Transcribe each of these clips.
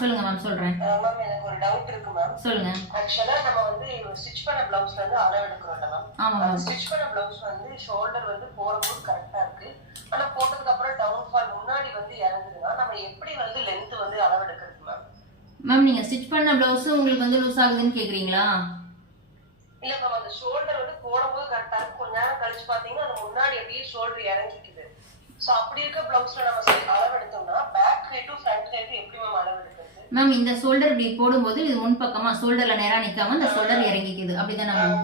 சொல்லுங்க மேம், சொல்றேன். மேம் எனக்கு ஒரு டவுட் இருக்கு மேம். சொல்லுங்க. ஆக்சுவலா நம்ம வந்து ஸ்டிட்ச் பண்ண ப்ளவுஸ்ல இருந்து அளவு எடுக்கிறோம்ல மேம். ஆமா மேம். ஸ்டிட்ச் பண்ண ப்ளவுஸ் வந்து ஷோல்டர் வந்து போடும்போது கரெக்டா இருக்கு. ஆனா போட்டதுக்கு அப்புறம் டவுன் ஃபால் முன்னாடி வந்து இறங்குதுன்னா நம்ம எப்படி வந்து லென்த் வந்து அளவு எடுக்கிறது மேம்? மேம் நீங்க ஸ்டிட்ச் பண்ண ப்ளவுஸ் உங்களுக்கு வந்து லூஸ் ஆகுதுன்னு கேக்குறீங்களா? இல்ல மேம், அந்த ஷோல்டர் வந்து போடும்போது கரெக்டா இருக்கு. கொஞ்ச நேரம் கழிச்சு பாத்தீங்கன்னா அது முன்னாடி அப்படியே ஷோல்டர் இறங்கிக்குது. சோ அப்படி இருக்க ப்ளவுஸ்ல நம்ம அளவு எடுத்தோம்னா பேக் ஹைட்டும் ஃப்ரண்ட் ஹைட்டும் எப்படி மேம் அளவு எடுக்கிறது? மேம் இந்த ஷோல்டர் இப்படி போடும்போது இது முன்பக்கமா ஷோல்டர்ல நேரா நிக்காம இந்த ஷோல்டர் இறங்கிக்குது, அப்படிதானே மேம்?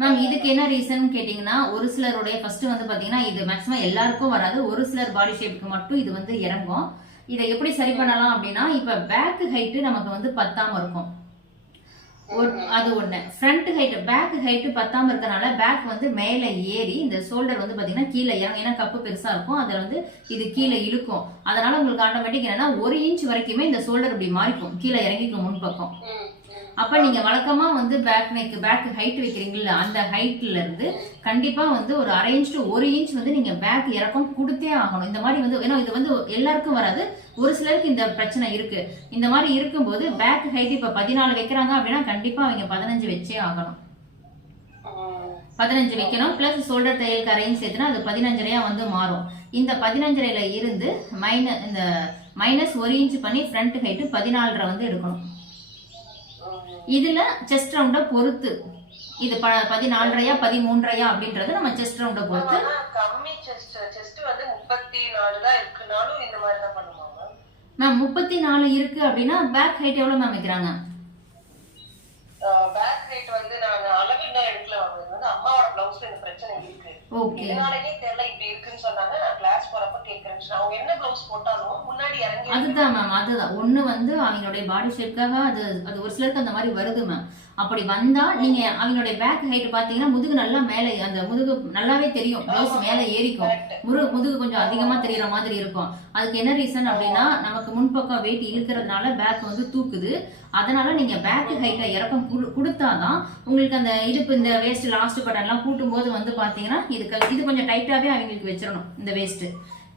மேம் இதுக்கு என்ன ரீசன் கேட்டீங்கன்னா, ஒரு சிலருடைய ஃபர்ஸ்ட் வந்து பாத்தீங்கன்னா இது மேக்ஸிமம் எல்லாருக்கும் வராது, ஒரு சிலர் பாடி ஷேப்புக்கு மட்டும் இது வந்து இறங்கும். இதை எப்படி சரி பண்ணலாம் அப்படின்னா, இப்ப பேக் ஹைட் நமக்கு வந்து பத்தாம இருக்கும், அது ஒண்ணு. ஃப்ரண்ட் ஹைட் பேக் ஹைட் பத்தாம இருக்கனால பேக் வந்து மேல ஏறி இந்த ஷோல்டர் வந்து பாத்தீங்கன்னா கீழே இறங்கும். ஏன்னா கப்பு பெருசா இருக்கும், அதுல வந்து இது கீழே இழுக்கும். அதனால உங்களுக்கு ஆட்டோமேட்டிக் என்னன்னா 1 இன்ச் வரைக்குமே இந்த ஷோல்டர் இப்படி மாறிக்கும், கீழே இறங்கிக்கும் முன்பக்கம். அப்ப நீங்க வழக்கமா வந்து பேக் ஹைட் வைக்கிறீங்கல்ல, அந்த ஹைட்ல இருந்து கண்டிப்பா வந்து ஒரு 1/2 இன்ச் to 1 இன்ச் வந்து நீங்க பேக் இறக்கம் கொடுத்தே ஆகணும். இந்த மாதிரி வந்து ஏன்னா இது வந்து எல்லாருக்கும் வராது, ஒரு சிலருக்கு இந்த பிரச்சனை இருக்கு. இந்த மாதிரி இருக்கும்போது பேக் ஹைட் இப்ப 14 வைக்கிறாங்க அப்படின்னா கண்டிப்பா அவங்க 15 வச்சே ஆகணும். 15 வைக்கணும். பிளஸ் ஷோல்டர் தையலுக்கு 1/2 இன்ச் சேர்த்துனா அது 15.5 வந்து மாறும். இந்த 15.5ல இருந்து இந்த மைனஸ் 1 இன்ச் பண்ணி ஃப்ரண்ட் ஹைட் 14.5 வந்து எடுக்கணும். இதுல செஸ்ட் ரவுண்ட பொறுத்து இது 14.5 13.5 அப்படின்றது நம்ம செஸ்ட் ரவுண்ட பொறுத்து. கம்மி செஸ்ட் வந்து 34 தான் இருக்குனாலும் இந்த மாதிரி தான் பண்ணுவாங்க மேம். 34 இருக்கு அப்படின்னா பேக் ஹைட் எவ்வளவு மேம் வைக்கிறாங்க? பேக் ஹைட் வந்து நான் அளவு என்ன எடுக்கல மேம். இது வந்து அம்மாவோட ப்ளவுஸ்ல இந்த பிரச்சனை இருக்கு. ஓகே. இதனாலயே தெரியல இப்படி இருக்குன்னு சொன்னாங்க. நான் கிளாஸ் போறப்ப கேக்குறேன், அவங்க என்ன ப்ளவுஸ் போட்டாலும் முன்னாடி இறங்கி. அதுதான் மேம், அதுதான் ஒண்ணு வந்து அவங்களுடைய பாடி ஷேப்காக அது ஒரு சிலருக்கு அந்த மாதிரி வருது மேம். அப்படி வந்தா நீங்க அவங்களுடைய பேக் ஹைட் பாத்தீங்கன்னா முதுகு நல்லா மேல, அந்த முதுகு நல்லாவே தெரியும், ப்ளவுஸ் மேல ஏறிக்கும், முதுகு கொஞ்சம் அதிகமா தெரியற மாதிரி இருக்கும். அதுக்கு என்ன ரீசன் அப்படின்னா நமக்கு முன்பக்கம் வெயிட் இழுக்கிறதுனால பேக் வந்து தூக்குது. அதனால நீங்க பேக் ஹைட்டை இறக்கம் கொடுத்தாதான் உங்களுக்கு அந்த இடுப்பு இந்த வேஸ்ட் லாஸ்ட் பட்டன் எல்லாம் கூட்டும் போது வந்து பாத்தீங்கன்னா இது கொஞ்சம் டைட்டாவே அவங்களுக்கு வச்சிடணும். இந்த வேஸ்ட்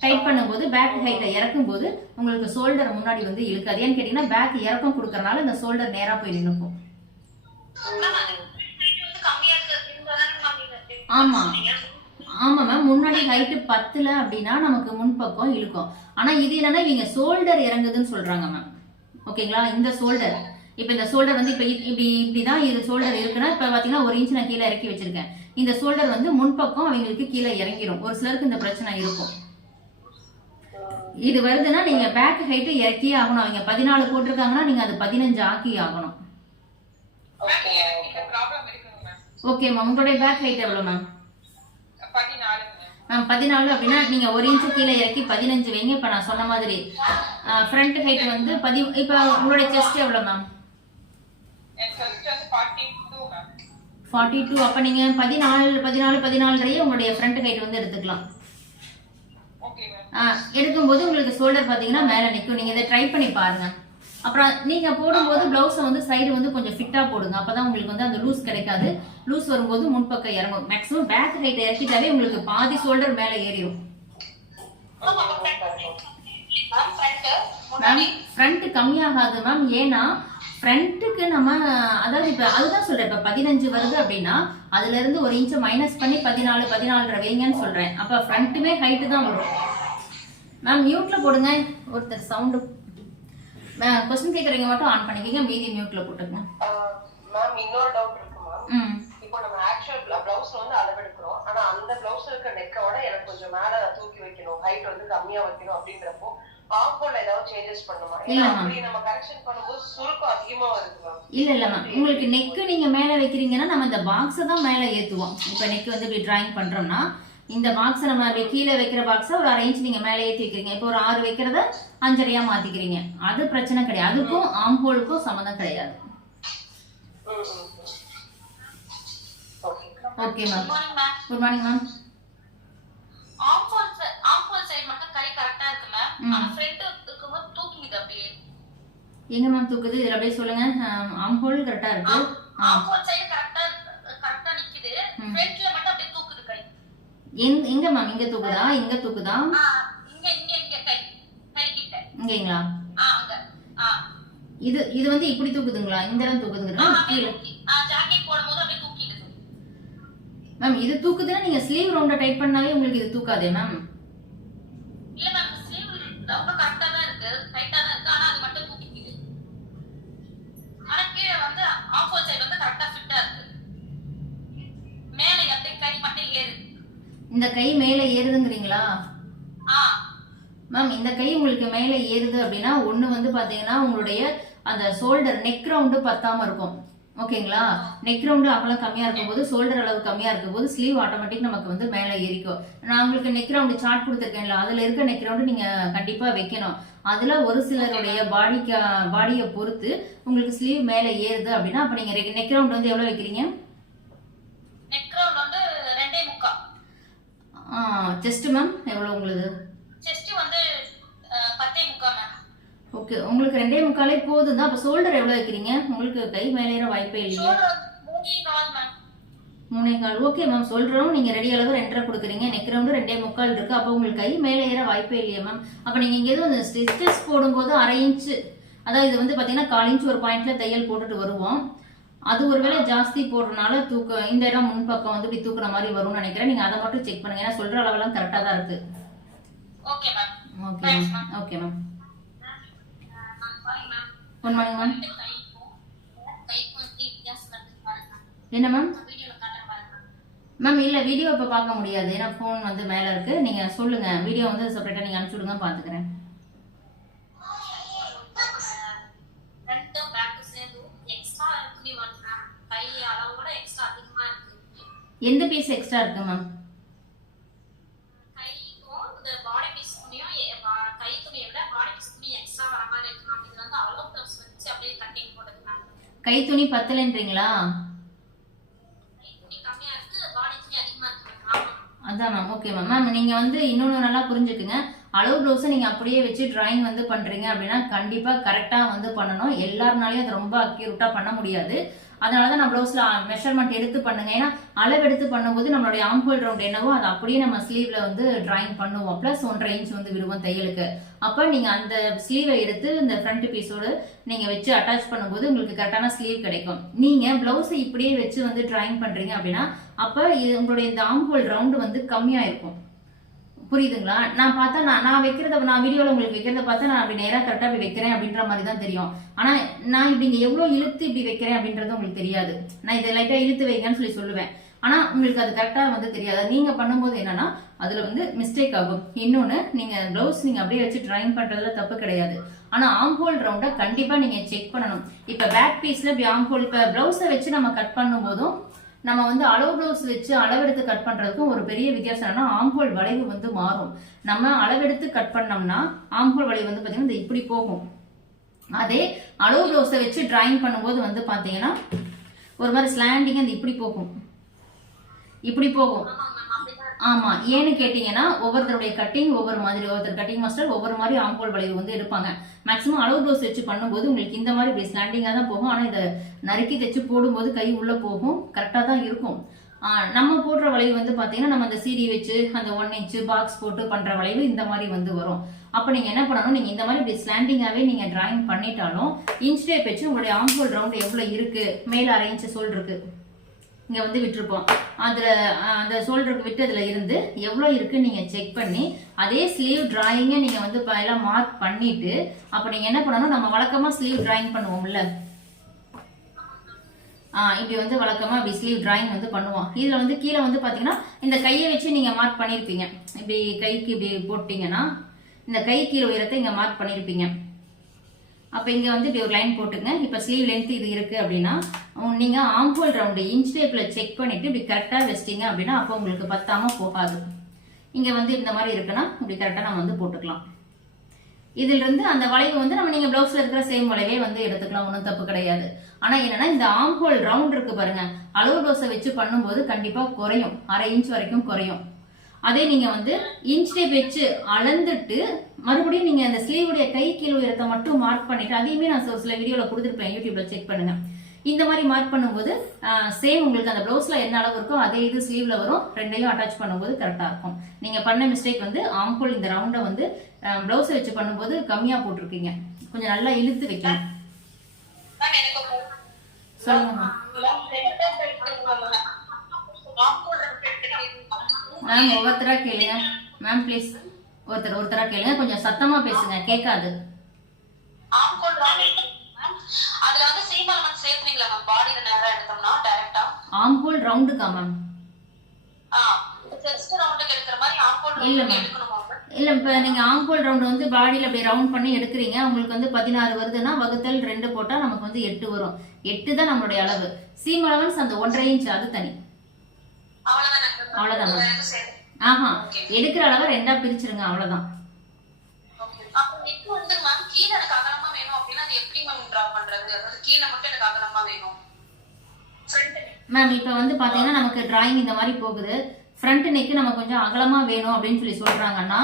டைட் பண்ணும்போது பேக் ஹைட்டை இறக்கும் போது உங்களுக்கு ஷோல்டர் முன்னாடி வந்து இழுக்காது. ஏன்னு கேட்டீங்கன்னா பேக் இறக்கம் கொடுக்கறனால இந்த ஷோல்டர் நேரா போய் நின்னுக்கும். ஆமா ஆமா மேம், முன்னாடி ஹைட் 10 அப்படின்னா நமக்கு முன்பக்கம் இழுக்கும். ஆனா இது என்னன்னா இவங்க ஷோல்டர் இறங்குதுன்னு சொல்றாங்க மேம். ஓகேங்களா? இந்த ஷோல்டர் இப்ப இந்த ஷோல்டர் வந்து இப்ப இப்படிதான் இது ஷோல்டர் இருக்குன்னா இப்ப பாத்தீங்கன்னா 1 இன்ச் நான் கீழே இறக்கி வச்சிருக்கேன். இந்த ஷோல்டர் வந்து முன்பக்கம் அவங்களுக்கு கீழே இறங்கிடும். ஒரு சிலருக்கு இந்த பிரச்சனை இருக்கும். இது வருதுன்னா நீங்க பேக் ஹைட் இறக்கியே ஆகணும். அவங்க 14 போட்டிருக்காங்கன்னா நீங்க அது 15 ஆக்கி ஆகணும். Okay ma'am. உங்களுடைய பேக் ஹைட் எவ்வளவு மேம்? 14 மேம். 14 அப்படின்னா நீங்க 1 இன்ச் கீழே இறக்கி 15 வைங்க. இப்ப நான் சொன்ன மாதிரி ஃப்ரண்ட் ஹைட் வந்து இப்ப உங்களுடைய செஸ்ட் எவ்வளவு மேம்? 42. அப்ப நீங்க 14 உங்களுடைய ஃப்ரண்ட் ஹைட் வந்து எடுத்துக்கலாம். எடுக்கும்போது உங்களுக்கு ஷோல்டர் பாத்தீங்கன்னா மேல நிக்கும். நீங்க இதை ட்ரை பண்ணி பாருங்க. அப்புறம் நீங்க போடும்போது பிளவுஸை வந்து சைடு வந்து கொஞ்சம் ஃபிட்டா போடுங்க. அப்பதான் உங்களுக்கு வந்து அந்த லூஸ் கிடைக்காது. லூஸ் வரும்போது முன்பக்கம் இறங்கும். மேக்ஸிமம் பேக் ஹைட் இறக்கிட்டாவே உங்களுக்கு பாதி ஷோல்டர் மேல ஏறிடும். மேம் ஃப்ரண்ட் கம்மியாகாது மேம். ஏன்னா ஃப்ரண்ட்டுக்கு நம்ம அதாவது இப்ப அதுதான் சொல்றேன், இப்ப 15 வருது அப்படின்னா அதுல இருந்து 1 இன்ச் மைனஸ் பண்ணி 14 வைங்கன்னு சொல்றேன். அப்ப ஃப்ரண்ட்டுமே ஹைட்டு தான் வரும். மேம் மியூட்ல போடுங்க. ஒருத்தர் சவுண்டு क्वेश्चन கேக்குறீங்க மட்டும் ஆன் பண்ணிக்கங்க, மீதி மியூட்ல போட்டுங்க. மேம் இன்னொரு டவுட் இருக்கு மேம். இப்போ நம்ம ஆக்சுவல் ப்ளவுஸ்ல வந்து அளவு எடுக்கிறோம். ஆனா அந்த ப்ளவுஸ்ல இருக்க நெக்கோட எனக்கு கொஞ்சம் மேல தூக்கி வைக்கணும், ஹைட் வந்து கம்மியா வைக்கணும் அப்படின்றப்போ ஆம்ஹோல்ல ஏதாவது சேஞ்சஸ் பண்ணுமா? இல்ல அப்படி நம்ம கரெக்ஷன் பண்ணும்போது சுருக்கம் அதிகமா வருது மேம். இல்ல மேம், உங்களுக்கு நெக் நீங்க மேல வைக்கிறீங்கன்னா நம்ம இந்த பாக்ஸை தான் மேல ஏத்துவோம். இப்போ நெக் வந்து இப்படி டிராயிங் பண்றோம்னா இந்த பாக்ஸ் நம்ம கீழே வைக்கிற பாக்ஸ ஒரு 1/2 இன்ச் நீங்க மேலே ஏத்தி வைக்கிறீங்க. இப்போ ஒரு 6 வைக்கிறத 5.5 மாத்திக்கிறீங்க. அது பிரச்சனை கிடையாது. அதுக்கும் ஆம்ஹோலுக்கும் சம்மந்தம் கிடையாது. Okay ma'am. Good morning ma'am. Armhole side மட்டும் கை கரெக்ட்டா இருக்கு மேம். ஆனா ஃப்ரண்ட் இருக்கும்போது தூக்கிது அப்படியே. எங்க மேம் தூக்குது? இதுல அப்படியே சொல்லுங்க. ஆம்ஹோல் கரெக்ட்டா இருக்கு. ஆம்ஹோல் சைடு கரெக்ட்டா நிக்குது. ஃப்ரண்ட்ல மட்டும் அப்படியே தூக்குது கை. எங்க மேம்? இங்க தூக்குதா? இங்க தூக்குதா? இங்க கை கிட்ட. இங்கங்களா? அங்க. இது இது வந்து இப்படி தூக்குதுங்களா? இந்த இடம் தூக்குதுங்களா? கீழே ஜாக்கெட் போடும்போது அப்படியே தூக்கிடுது மேம். இது தூக்குதுன்னா நீங்க ஸ்லீவ் ரவுண்ட டைட் பண்ணாவே உங்களுக்கு இது தூக்காதே மேம். இல்ல மேம், ஸ்லீவ் ரொம்ப கரெக்டா தான் இருக்கு, டைட்டா தான் இருக்கு, ஆனா அது மட்டும் தூக்கிக்குது. ஆனா கீழே வந்து ஆப்போசிட் சைடு வந்து கரெக்டா ஃபிட்டா இருக்கு. மேல அப்படியே கை மட்டும் ஏறுது. இந்த கை மேல ஏறுதுங்கிறீங்களா? ஆ மேம் இந்த கை உங்களுக்கு மேல ஏறுது அப்படின்னா ஒண்ணு வந்து பாத்தீங்கன்னா உங்களுடைய அந்த ஷோல்டர் நெக் ரவுண்டு பத்தாம இருக்கும். ஓகேங்களா? நெக் ரவுண்டு அகலம் கம்மியா இருக்கும்போது ஷோல்டர் அளவு கம்மியா இருக்கும்போது ஸ்லீவ் ஆட்டோமேட்டிக் நமக்கு வந்து மேல ஏறிக்கும். நான் உங்களுக்கு நெக் ரவுண்டு சார்ட் கொடுத்துருக்கேன்ல, அதுல இருக்க நெக் ரவுண்டு நீங்க கண்டிப்பா வைக்கணும். அதுல ஒரு சிலருடைய பாடியை பொறுத்து உங்களுக்கு ஸ்லீவ் மேல ஏறுது அப்படின்னா அப்ப நீங்க நெக் ரவுண்ட் வந்து எவ்வளவு வைக்கிறீங்க? நெக் ரவுண்ட் வந்து 2.25. செஸ்ட் மேம் எவ்வளவு உங்களுக்கு? செஸ்ட் வந்து 10.25 மேம். ஓகே, உங்களுக்கு 2.25 போதும் தான். அப்ப ஷோல்டர் எவ்வளவு வைக்கிறீங்க? உங்களுக்கு கை மேல ஏற வாய்ப்பே இல்லையா? ஷோல்டர் வந்து 3.25 மேம். 3.25. ஓகே மேம், சொல்றோம். நீங்க ரெடி அளவு 2.5 கொடுக்குறீங்க, நெக் ரவுண்டு 2.25 இருக்கு. அப்போ உங்களுக்கு கை மேல ஏற வாய்ப்பே இல்லையா மேம்? அப்ப நீங்க இங்க எதுவும் அந்த ஸ்டிச்சஸ் போடும்போது 1/2 இன்ச்சு, அதாவது இது வந்து பாத்தீங்கன்னா 1/4 இன்ச் ஒரு பாயிண்ட்ல தையல் போட்டுட்டு வருவோம். அது ஒருவேளை ஜாஸ்தி போடுறதுனால இந்த இடம் முன்பக்கம் வந்து இப்படி தூக்குற மாதிரி வரும்னு நினைக்கிறேன். நீங்க அதை மட்டும் செக் பண்ணுங்க. ஏன்னா சொல்ற அளவெல்லாம் கரெக்டா தான் இருக்கு. Okay ma'am. Okay ma'am. Okay ma'am. One morning ma'am. என்ன மேம்? மேம் இல்ல, வீடியோ இப்ப பார்க்க முடியாது. ஏன்னா போன் வந்து மேல இருக்கு. நீங்க சொல்லுங்க, வீடியோ வந்து செப்பரேட்டா நீங்க அனுப்பிச்சு விடுங்க, பாத்துக்கிறேன். எந்த பீஸ் எக்ஸ்ட்ரா இருக்கு மேம்? கை துணி பத்தலன்றீங்களா? அதான் மேம். Okay ma'am. மேம் நீங்க வந்து இன்னொன்னு நல்லா புரிஞ்சுக்குங்க. அளவு ப்ளவுஸை நீங்க அப்படியே வச்சு டிராயிங் வந்து பண்றீங்க அப்படின்னா கண்டிப்பா கரெக்டா வந்து பண்ணணும். எல்லாருனாலையும் அது ரொம்ப அக்யூரேட்டா பண்ண முடியாது. அதனாலதான் நான் ப்ளவுஸ்ல மெஷர்மெண்ட் எடுத்து பண்ணுங்க. ஏன்னா அளவு எடுத்து பண்ணும்போது நம்மளுடைய ஆம்ஹோல் ரவுண்ட் என்னவோ அதை அப்படியே நம்ம ஸ்லீவ்ல வந்து டிராயிங் பண்ணுவோம். பிளஸ் 1.5 இன்ச் வந்து விடுவோம் தையலுக்கு. அப்ப நீங்க அந்த ஸ்லீவை எடுத்து இந்த ஃப்ரண்ட் பீஸோடு நீங்க வச்சு அட்டாச் பண்ணும்போது உங்களுக்கு கரெக்டான ஸ்லீவ் கிடைக்கும். நீங்க பிளவுஸை இப்படியே வச்சு வந்து டிராயிங் பண்றீங்க அப்படின்னா அப்ப இது உங்களுடைய இந்த ஆம்ஹோல் ரவுண்ட் வந்து கம்மியா இருக்கும். புரியுதுங்களா? நான் பார்த்தா நான் வைக்கிறத, நான் வீடியோல உங்களுக்கு வைக்கிறத பார்த்தா நான் அப்படி நேரா கரெக்டா அப்படி வைக்கிறேன் அப்படின்ற மாதிரி தான் தெரியும். ஆனா நான் இப்படி இங்க எவ்வளவு இழுத்து இப்படி வைக்கிறேன் அப்படின்றது உங்களுக்கு தெரியாது. நான் இதை லைட்டா இழுத்து வைங்கன்னு சொல்லுவேன். ஆனா உங்களுக்கு அது கரெக்டா வந்து தெரியாது. நீங்க பண்ணும்போது என்னன்னா அதுல வந்து மிஸ்டேக் ஆகும். இன்னொன்னு, நீங்க பிளவுஸ் நீங்க அப்படியே வச்சு டிராயிங் பண்றதுல தப்பு கிடையாது. ஆனா ஆம்ஹோல் ரவுண்ட கண்டிப்பா நீங்க செக் பண்ணணும். இப்ப பேக் பீஸ்ல இப்படி ஆம்ஹோல், இப்ப பிளவுஸை வச்சு நம்ம கட் பண்ணும் போதும் நம்ம வந்து அளவு பிளவுஸ் வச்சு அளவெடுத்து கட் பண்றதுக்கும் ஒரு பெரிய வித்தியாசம் என்னன்னா ஆம்ஹோல் வளைவு வந்து மாறும். நம்ம அளவெடுத்து கட் பண்ணோம்னா ஆம்ஹோல் வளைவு வந்து பாத்தீங்கன்னா இப்படி போகும். அதே அளவு பிளவுஸை வச்சு டிராயிங் பண்ணும்போது வந்து பாத்தீங்கன்னா ஒரு மாதிரி ஸ்லாண்டிங் அந்த இப்படி போகும், இப்படி போகும். ஆமா, ஏன்னு கேட்டீங்கன்னா ஒவ்வொருத்தருடைய கட்டிங் ஒவ்வொரு மாதிரி, ஒவ்வொருத்தர் கட்டிங் மாஸ்டர் ஒவ்வொரு மாதிரி ஆம்ஹோல் வளைவு வந்து எடுப்பாங்க. மேக்ஸிமம் அளவு ப்ளவுஸ் வச்சு பண்ணும்போது உங்களுக்கு இந்த மாதிரி இப்படி ஸ்லாண்டிங்கா தான் போகும். ஆனா இதை நறுக்கி தைச்சு போடும்போது கை உள்ள போகும், கரெக்டா தான் இருக்கும். நம்ம போடுற வளைவு வந்து பாத்தீங்கன்னா நம்ம அந்த சீடி வச்சு அந்த 1 இன்ச் பாக்ஸ் போட்டு பண்ற வளைவு இந்த மாதிரி வந்து வரும். அப்ப நீங்க என்ன பண்ணணும், நீங்க இந்த மாதிரி இப்படி ஸ்லாண்டிங்காவே நீங்க டிராயிங் பண்ணிட்டாலும் இன்ச் டேப் வச்சு உங்களுடைய ஆம்ஹோல் ரவுண்ட் எவ்வளவு இருக்கு, மேல 1/2 இன்ச் சோல் இருக்கு, இங்க வந்து விட்டுருப்போம், அதுல அந்த ஷோல்டருக்கு விட்டு அதுல இருந்து எவ்வளவு இருக்கு நீங்க செக் பண்ணி அதே ஸ்லீவ் டிராயிங்க நீங்க வந்து எல்லாம் மார்க் பண்ணிட்டு அப்ப நீங்க என்ன பண்ணணும், நம்ம வழக்கமா ஸ்லீவ் டிராயிங் பண்ணுவோம்ல, இப்படி வந்து வழக்கமா இப்படி ஸ்லீவ் டிராயிங் வந்து பண்ணுவோம். இதுல வந்து கீழே வந்து பாத்தீங்கன்னா இந்த கையை வச்சு நீங்க மார்க் பண்ணிருப்பீங்க. இப்படி கைக்கு இப்படி போட்டீங்கன்னா இந்த கை கீழே உயரத்தை இங்க மார்க் பண்ணிருப்பீங்க. அப்ப இங்க வந்து இப்படி ஒரு லைன் போட்டுங்க. இப்ப ஸ்லீவ் லென்த் இது இருக்கு அப்படின்னா நீங்க ஆம்ஹோல் ரவுண்ட் இன்ச் டேப்ல செக் பண்ணிட்டு இப்படி கரெக்டா வச்சிட்டீங்க அப்படின்னா அப்போ உங்களுக்கு பத்தாம போகாது. இங்க வந்து இந்த மாதிரி இருக்குன்னா இப்படி கரெக்டா நம்ம வந்து போட்டுக்கலாம். இதுல இருந்து அந்த வளைவு வந்து நம்ம நீங்க பிளவுஸ்ல இருக்கிற சேம் வளைவே வந்து எடுத்துக்கலாம், ஒன்றும் தப்பு கிடையாது. ஆனா என்னன்னா இந்த ஆம்ஹோல் ரவுண்ட் இருக்கு பாருங்க, அளவு பிளவுஸை வச்சு பண்ணும்போது கண்டிப்பா குறையும், 1/2 இன்ச் வரைக்கும் குறையும். அதே நீங்க வந்து இன்ச் டேப் வச்சு அளந்துட்டு மறுபடியும் நீங்க அந்த ஸ்லீவுடைய கை கீழ் உயரத்தை மட்டும் மார்க் பண்ணிட்டு, அதையுமே நான் சில வீடியோல கொடுத்துருப்பேன், யூடியூப்ல செக் பண்ணுங்க. இந்த மாதிரி மார்க் பண்ணும்போது சேம் உங்களுக்கு அந்த பிளவுஸ்ல என்ன அளவு இருக்கோ அதே இது ஸ்லீவ்ல வரும். ரெண்டையும் அட்டாச் பண்ணும்போது கரெக்டா இருக்கும். நீங்க பண்ண மிஸ்டேக் வந்து ஆம்ஹோல் இந்த ரவுண்டை வந்து ப்ளவுஸை வச்சு பண்ணும்போது கம்மியாக போட்டிருக்கீங்க. கொஞ்சம் நல்லா இழுத்து வைக்கணும். மேம் எனக்கு சொல்லுங்க மேம். ஒவ்வொருத்தராக கேளுங்க மேம் ப்ளீஸ். ஒருத்தராக கேளுங்க, கொஞ்சம் சத்தமாக பேசுங்க, கேட்காது. ஆம்கோல் ரவுண்ட் அதுல வந்து சீம் எலிமெண்ட் சேர்த்துவீங்களா மேம்? பாடியில நேரா எடுத்தோம்னா டைரக்டா ஆம்போல் ரவுண்டுக்கா மேம்? செஸ்ட் ரவுண்டுக்கு எடுக்கிற மாதிரி ஆம்கோல் இல்ல ரவுண்டுக்கு மேம். எடுக்கணுமா மேம்? இல்லை, இப்போ நீங்கள் ஆம்போல் ரவுண்டு வந்து பாடியில் அப்படி ரவுண்ட் பண்ணி எடுக்கிறீங்க, உங்களுக்கு வந்து 16 வருதுன்னா வகுத்தல் 2 போட்டால் நமக்கு வந்து 8 வரும். 8 தான் நம்மளுடைய அளவு. சீம் அலவன்ஸ் அந்த 1.5 இன்ச் அது தனி. அவ்வளோதான் மேம். ஆஹா, எடுக்கிற அளவை 2ஆ பிரிச்சிருங்க, அவ்வளோதான். அப்போ நெக் வந்து மேம் கீழ எனக்கு அகலமா வேணும் அப்படின்னா அது எப்படி மேம் டிரா பண்றது? அதாவது கீழ மட்டும் எனக்கு அகலமா வேணும். ஃப்ரண்ட் மேம் இப்போ வந்து பார்த்தீங்கன்னா நமக்கு டிராயிங் இந்த மாதிரி போகுது. ஃப்ரண்ட் நெக்கு நம்ம கொஞ்சம் அகலமாக வேணும் அப்படின்னு சொல்லி சொல்கிறாங்கன்னா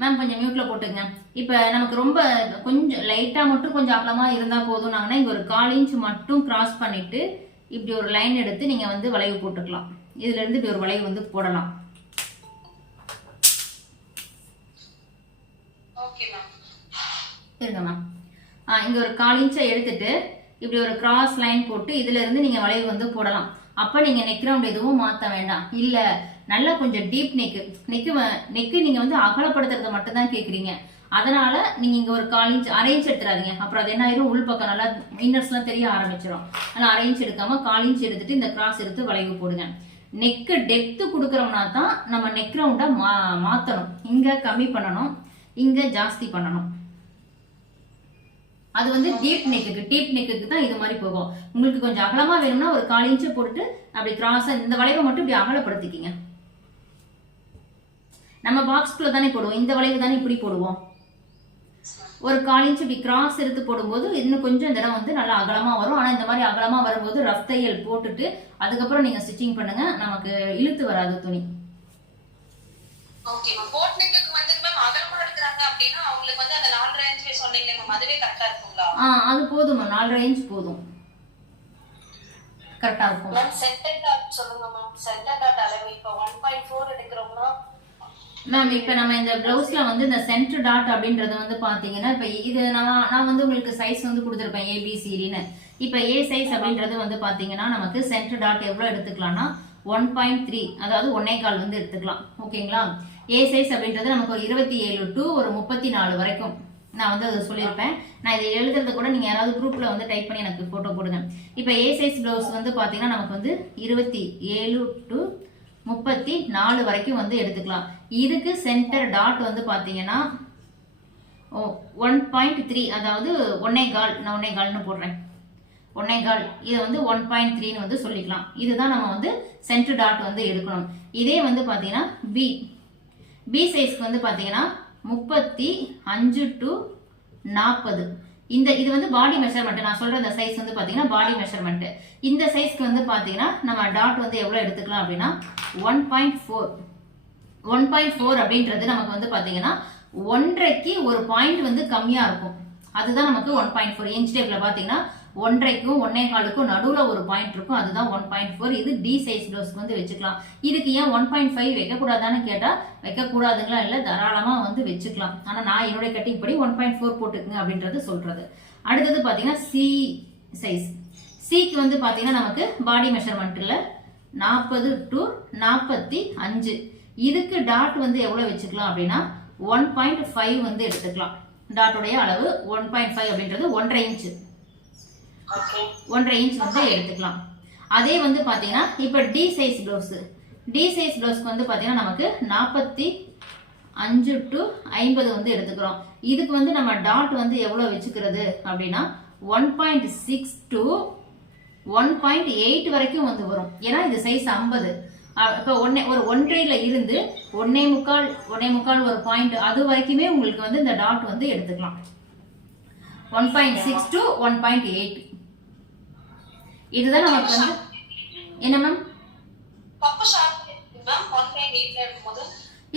மேம் கொஞ்சம் மியூட்டில் போட்டுங்க. இப்போ நமக்கு ரொம்ப கொஞ்சம் லைட்டாக மட்டும் கொஞ்சம் அகலமாக இருந்தால் போதும். நாங்கன்னா இங்கே ஒரு 1/4 இன்ச் மட்டும் கிராஸ் பண்ணிவிட்டு இப்படி ஒரு லைன் எடுத்து நீங்கள் வந்து வளைவு போட்டுக்கலாம். இதுலேருந்து இப்படி ஒரு வளைவு வந்து போடலாம். Okay ma'am. இருங்க மேம். இங்கே ஒரு 1/4 இன்ச்சை எடுத்துட்டு இப்படி ஒரு கிராஸ் லைன் போட்டு இதுலேருந்து நீங்கள் வளைவு வந்து போடலாம். அப்போ நீங்கள் நெக் ரவுண்ட் எதுவும் மாற்ற வேண்டாம். இல்லை நல்லா கொஞ்சம் டீப் நெக்கு நீங்கள் வந்து அகலப்படுத்துறத மட்டும் தான் கேட்குறீங்க. அதனால நீங்கள் இங்கே ஒரு 1/4 இன்ச் 1/2 இன்ச் எடுத்துறாதீங்க. அப்புறம் அது என்ன ஆயிரும், உள் பக்கம் நல்லா இன்னர்ஸ்லாம் தெரிய ஆரம்பிச்சிடும். ஆனால் 1/2 இன்ச் எடுக்காம 1/4 இன்ச் எடுத்துட்டு இந்த கிராஸ் எடுத்து வளைவு போடுங்க. நெக்கு டெப்த்து கொடுக்குறோம்னா தான் நம்ம நெக் ரவுண்டை மாற்றணும். இங்கே கம்மி பண்ணணும், இங்கே ஜாஸ்தி பண்ணணும். அது வந்து டீப் நெக்குக்கு தான் இது மாதிரி போகும். உங்களுக்கு கொஞ்சம் அகலமா வேணும்னா ஒரு 1/4 இன்ச்சு போட்டுட்டு அப்படி கிராஸா இந்த வளைவை மட்டும் இப்படி அகலப்படுத்திக்கிங்க. நம்ம பாக்ஸ்குள்ள தானே போடுவோம், இந்த வளைவு தானே இப்படி போடுவோம். ஒரு 1/4 இன்ச்சு இப்படி கிராஸ் எடுத்து போடும்போது இன்னும் கொஞ்சம் இந்த இடம் வந்து நல்லா அகலமா வரும். ஆனா இந்த மாதிரி அகலமா வரும்போது ரஃப் தையல் போட்டுட்டு அதுக்கப்புறம் நீங்க ஸ்டிச்சிங் பண்ணுங்க, நமக்கு இழுத்து வராது துணி. Okay ma'am. போட் நெக்குக்கு வந்து மேம் அகலமா எடுக்கறாங்க அப்படினா அவங்களுக்கு வந்து அந்த 4.5 இன்ச் சொன்னீங்க மேம், அதுவே கரெக்ட்டா இருக்குங்களா? அது போதும் மேம், 4.5 இன்ச் போதும், கரெக்டா இருக்கும். மேம் சென்டர் டாட் சொல்லுங்க மேம். சென்டர் டாட் அளவு இப்போ 1.4 எடுக்கறோம்னா மேம் இப்போ நம்ம இந்த பிளவுஸ்ல வந்து இந்த சென்டர் டாட் அப்படின்றது வந்து பாத்தீங்கன்னா இப்போ இது நான் வந்து உங்களுக்கு சைஸ் வந்து கொடுத்துருப்பேன் ABCDன்னு. இப்போ A சைஸ் அப்படின்றது வந்து பாத்தீங்கன்னா நமக்கு சென்டர் டாட் எவ்வளவு எடுத்துக்கலாம்னா 1.3, அதாவது 1.25 வந்து எடுத்துக்கலாம். ஓகேங்களா? A சைஸ் அப்படின்றது நமக்கு ஒரு 27 to ஒரு 34 வரைக்கும் நான் வந்து அதை சொல்லியிருப்பேன். நான் இதை எழுதுறது கூட நீங்க யாராவது குரூப்ல வந்து டைப் பண்ணி எனக்கு போட்டோ போடுங்க. இப்போ A சைஸ் பிளவுஸ் வந்து பாத்தீங்கன்னா நமக்கு வந்து 27 to 34 வரைக்கும் வந்து எடுத்துக்கலாம். இதுக்கு சென்டர் டாட் வந்து பாத்தீங்கன்னா 1.3, அதாவது 1.25, நான் 1.25ன்னு போடுறேன். 1.25 இதை வந்து 1.3ன்னு வந்து சொல்லிக்கலாம். இதுதான் நம்ம வந்து சென்டர் டாட் வந்து எடுக்கணும். இதே வந்து பாத்தீங்கன்னா பி சைஸ்க்கு வந்து பாத்தீங்கன்னா 35 to 40. இது வந்து பாடி மெஷர்மெண்ட். நான் சொல்ற இந்த சைஸ் வந்து பாத்தீங்கன்னா பாடி மெஷர்மெண்ட். இந்த சைஸ்க்கு வந்து பாத்தீங்கன்னா நம்ம டாட் வந்து எவ்வளவு எடுத்துக்கலாம் அப்படின்னா 1.4. 1.4 அப்படின்றது நமக்கு வந்து பாத்தீங்கன்னா 1.5க்கு ஒரு பாயிண்ட் வந்து கம்மியா இருக்கும். அதுதான் நமக்கு 1.4. இன்ச் டேப்ல பாத்தீங்கன்னா 1.5க்கும் 1.25க்கும் நடுவுல ஒரு பாயிண்ட் இருக்கும், அதுதான் 1.4. இது டி சைஸ் பிளவுஸ்க்கு வந்து வச்சுக்கலாம். இதுக்கு ஏன் 1.5 வைக்க கூடாதான்னு கேட்டா வைக்க கூடாதுங்களா இல்ல, தாராளமா வந்து வச்சுக்கலாம். ஆனா நான் என்னுடைய கட்டிங் படி 1.4 போட்டுக்குங்க அப்படின்றது சொல்றது. அடுத்தது பாத்தீங்கன்னா சி சைஸ். சிக்கு வந்து பாத்தீங்கன்னா நமக்கு பாடி மெஷர்மெண்ட்ல 40 to 45. இதுக்கு டாட் வந்து எவ்வளவு வச்சுக்கலாம் அப்படின்னா 1.5 வந்து எடுத்துக்கலாம். டாட்டோடைய அளவு 1.5 அப்படின்றது 1.5 இன்ச். 1.5 இன்ச் வந்து எடுத்துக்கலாம். அதே வந்து பாத்தீங்கன்னா இப்ப டி சைஸ் பிளவுஸ்க்கு வந்து பாத்தீங்கன்னா நமக்கு 45 to 50 வந்து எடுத்துக்கிறோம். இதுக்கு வந்து நம்ம டாட் வந்து எவ்வளவு வச்சுக்கிறது அப்படின்னா 1.6 to 1.8 வரைக்கும் வந்து வரும். ஏன்னா இது சைஸ் 50. இப்போ ஒரு 1.5ல இருந்து 1.25 ஒரு பாயிண்ட் அது வரைக்குமே உங்களுக்கு வந்து இந்த டாட் வந்து எடுத்துக்கலாம். 1.6 to 1.8. இதுதான் நமக்கு வந்து என்ன மேம்?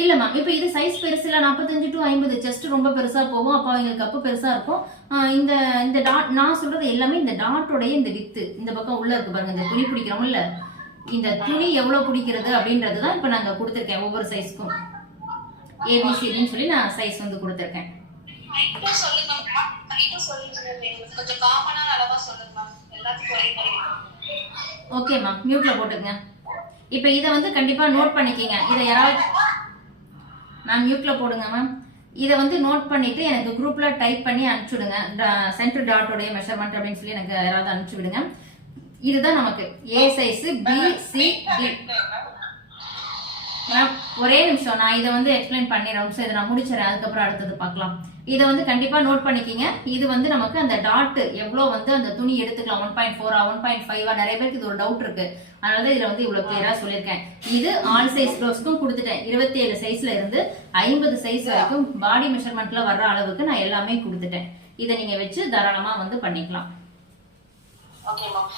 இல்ல மேம், இப்போ இது சைஸ் பெருசு இல்ல, 45 to 50 செஸ்ட் ரொம்ப பெருசா போகும். அப்போ அவங்களுக்கு கப்பு பெருசா இருக்கும். இந்த டாட் நான் சொல்றது எல்லாமே இந்த டாட்டோடைய இந்த வித்து இந்த பக்கம் உள்ள இருக்கு பாருங்க. இந்த துணி பிடிக்கிறோம்ல, இந்த துணி எவ்வளவு பிடிக்கிறது அப்படின்றது தான் இப்ப நாங்க கொடுத்துருக்கேன் ஒவ்வொரு சைஸ்க்கும். ஏபிசிடின்னு சொல்லி நான் சைஸ் வந்து கொடுத்துருக்கேன். ஹைட்டும் சொல்லுங்க மேம். ஹைட்டும் சொல்லுங்க. எங்களுக்கு கொஞ்சம் காமனான அளவா சொல்லுங்க மேம். எல்லாத்துக்கும் ஒரே மாதிரி இருக்கும். ஓகே மேம், மியூட்ல போட்டுக்கங்க. இப்போ இதை வந்து கண்டிப்பா நோட் பண்ணிக்கிங்க. இதை யாராவது மேம் மியூட்ல போடுங்க மேம். இதை வந்து நோட் பண்ணிட்டு எனக்கு குரூப்ல டைப் பண்ணி அனுப்பிச்சுடுங்க. சென்டர் டாட்டோடைய மெஷர்மெண்ட் அப்படின்னு சொல்லி எனக்கு யாராவது அனுப்பிச்சு விடுங்க. இதுதான் நமக்கு A size B C D. Ma'am ஒரே நிமிஷம், நான் இதை வந்து எக்ஸ்பிளைன் பண்ணிடுறேன். ஸோ இதை நான் முடிச்சிடறேன், அதுக்கப்புறம் அடுத்தது பார்க்கலாம். இதை வந்து கண்டிப்பா நோட் பண்ணிக்கிங்க. இது வந்து நமக்கு அந்த டாட் எவ்வளோ வந்து அந்த துணி எடுத்துக்கலாம், 1.4 1.5 நிறைய பேருக்கு இது ஒரு டவுட் இருக்கு. அதனால தான் இதில் வந்து இவ்வளோ கிளியரா சொல்லியிருக்கேன். இது ஆல் சைஸ் ப்ளவுஸ்க்கும் கொடுத்துட்டேன். 27 சைஸ்ல இருந்து 50 சைஸ் வரைக்கும் பாடி மெஷர்மெண்ட்ல வர்ற அளவுக்கு நான் எல்லாமே கொடுத்துட்டேன். இதை நீங்க வச்சு தாராளமா வந்து பண்ணிக்கலாம். Okay ma'am.